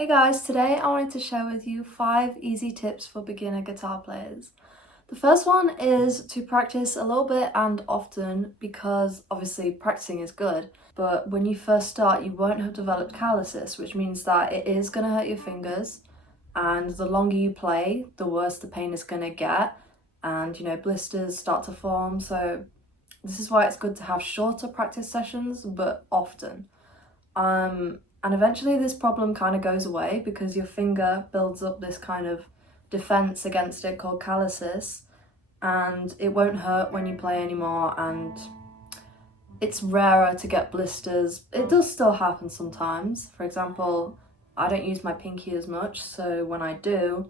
Hey guys, today I wanted to share with you 5 easy tips for beginner guitar players. The first one is to practice a little bit and often, because obviously practicing is good, but when you first start you won't have developed calluses, which means that it is going to hurt your fingers, and the longer you play the worse the pain is going to get, and blisters start to form. So this is why it's good to have shorter practice sessions but often. And eventually this problem kind of goes away because your finger builds up this kind of defense against it called calluses, and it won't hurt when you play anymore, and it's rarer to get blisters. It does still happen sometimes. For example, I don't use my pinky as much, so when I do,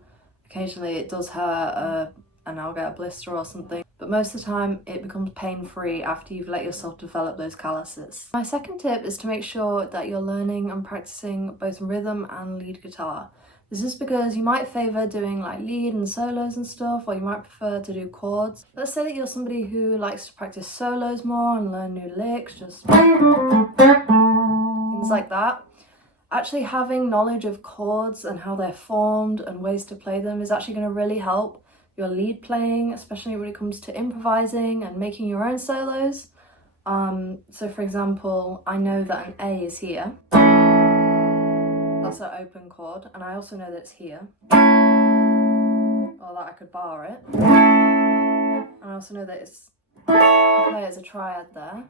occasionally it does hurt and I'll get a blister or something. But most of the time it becomes pain-free after you've let yourself develop those calluses. My second tip is to make sure that you're learning and practicing both rhythm and lead guitar. This is because you might favour doing like lead and solos and stuff, or you might prefer to do chords. Let's say that you're somebody who likes to practice solos more and learn new licks, just things like that. Actually having knowledge of chords and how they're formed and ways to play them is actually going to really help your lead playing, especially when it comes to improvising and making your own solos. So for example, I know that an A is here. That's an open chord, and I also know that it's here, or that I could bar it. And I also know that it's I play it as a triad there.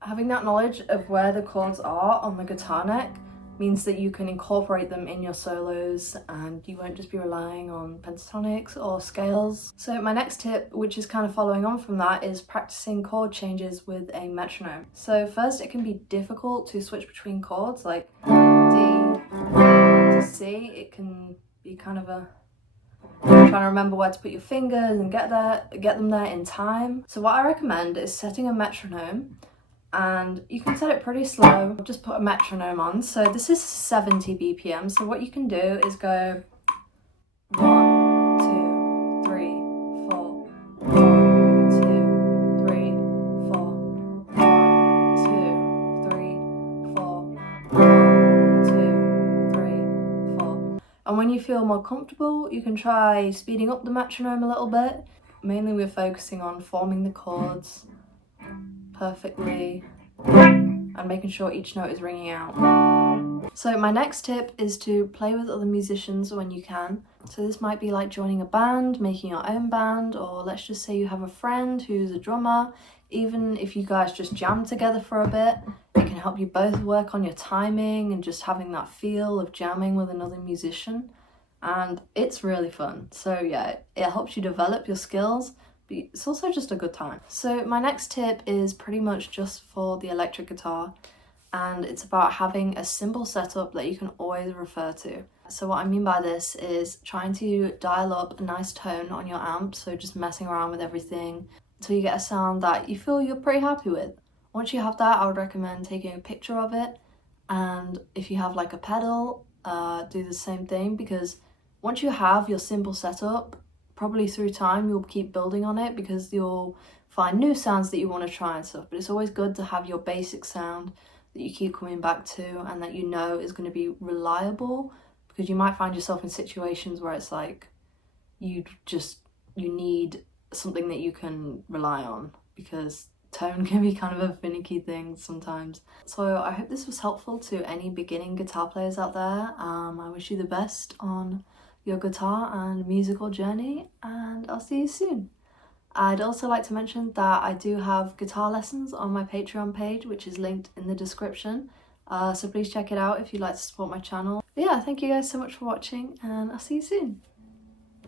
Having that knowledge of where the chords are on the guitar neck means that you can incorporate them in your solos and you won't just be relying on pentatonics or scales. So my next tip, which is kind of following on from that, is practicing chord changes with a metronome. So first, it can be difficult to switch between chords like D to C. It can be kind of trying to remember where to put your fingers and get them there in time. So what I recommend is setting a metronome, and you can set it pretty slow. Just put a metronome on. So this is 70 BPM. So what you can do is go 1, 2, 3, 4, 1, 2, 3, 4, 1, 2, 3, 4, 1, 2, 3, 4. And when you feel more comfortable, you can try speeding up the metronome a little bit. Mainly we're focusing on forming the chords perfectly and making sure each note is ringing out. So my next tip is to play with other musicians when you can. So this might be like joining a band, making your own band, or let's just say you have a friend who's a drummer. Even if you guys just jam together for a bit, it can help you both work on your timing and just having that feel of jamming with another musician. And it's really fun. So yeah, it helps you develop your skills. It's also just a good time. So my next tip is pretty much just for the electric guitar, and it's about having a simple setup that you can always refer to. So what I mean by this is trying to dial up a nice tone on your amp, so just messing around with everything until you get a sound that you feel you're pretty happy with. Once you have that, I would recommend taking a picture of it, and if you have like a pedal, do the same thing, because once you have your simple setup, probably through time you'll keep building on it because you'll find new sounds that you want to try and stuff. But it's always good to have your basic sound that you keep coming back to and that you know is going to be reliable, because you might find yourself in situations where it's like you need something that you can rely on, because tone can be kind of a finicky thing sometimes. So I hope this was helpful to any beginning guitar players out there. I wish you the best on your guitar and musical journey, and I'll see you soon. I'd also like to mention that I do have guitar lessons on my Patreon page, which is linked in the description, so please check it out if you'd like to support my channel. But yeah, thank you guys so much for watching, and I'll see you soon.